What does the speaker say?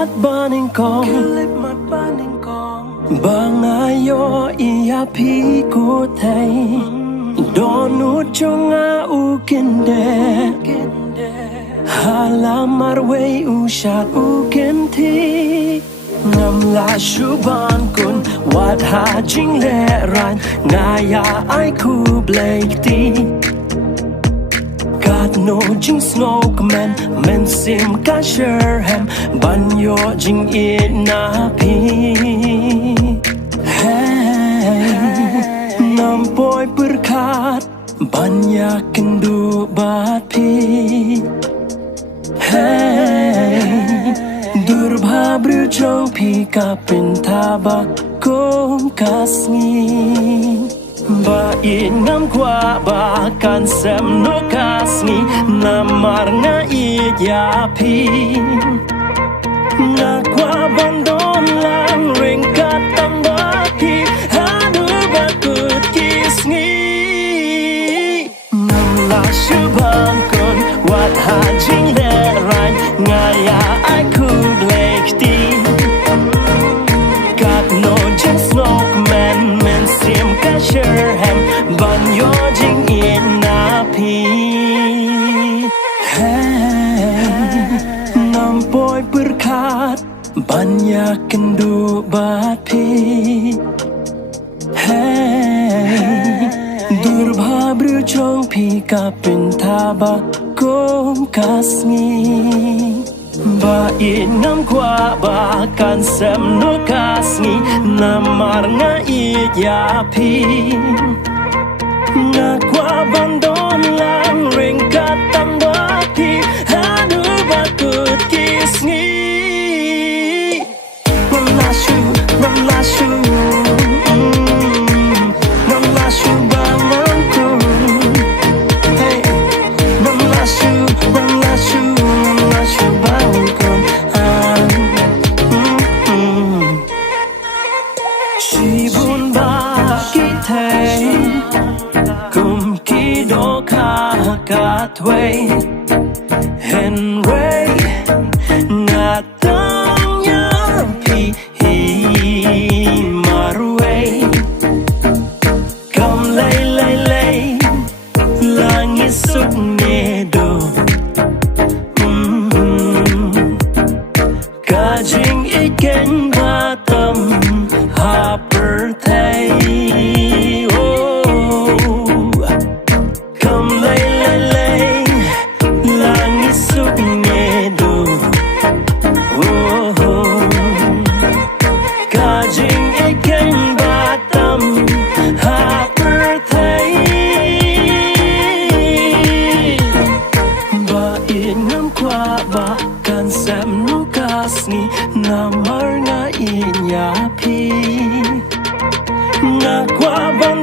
mat baning kong bangayo iya pi ko thay donut chunga ukinde halamar way ushat ukenti ngam la shuban kun wat ha jing le ran ngaya ai ku blake ti God no jing smoke man men sim ka share hem ban yo jing it na pi hey nam boy berkat banyak kendu bat pi hey durba berjong pi kapin taba kom kasni ba ingam kwa ba kan sem no kasni namar nga ya pi na kwa bandon lang ring katang ba pi hanu ba kut kisni nam la shuban kon wat ha jing le ran nga ya ai ku blake ti got no just smoke man men sim ka share hem ban yo jing in na pi hey nam boy berkat banyak kendu bat pi hey durba berjong pi kapin taba kom kasni ba ingam kwa ba kan sem no kasni namar nga ya pi nga kwa bandon lang ring katang ba pi hanu ba kut kisni Ramlashu Ramlashu banganku hey Ramlashu banganku Shibun ba kitay kum kido ka katway Henry ngatang ya pi marway kam lay langit suk nedo kajing iken batam haper thay kam lay langit suk nedo kajing iken batam haper thay ba ingam kwa ba kan sem no kasni namar nga inya pi nga kwa bang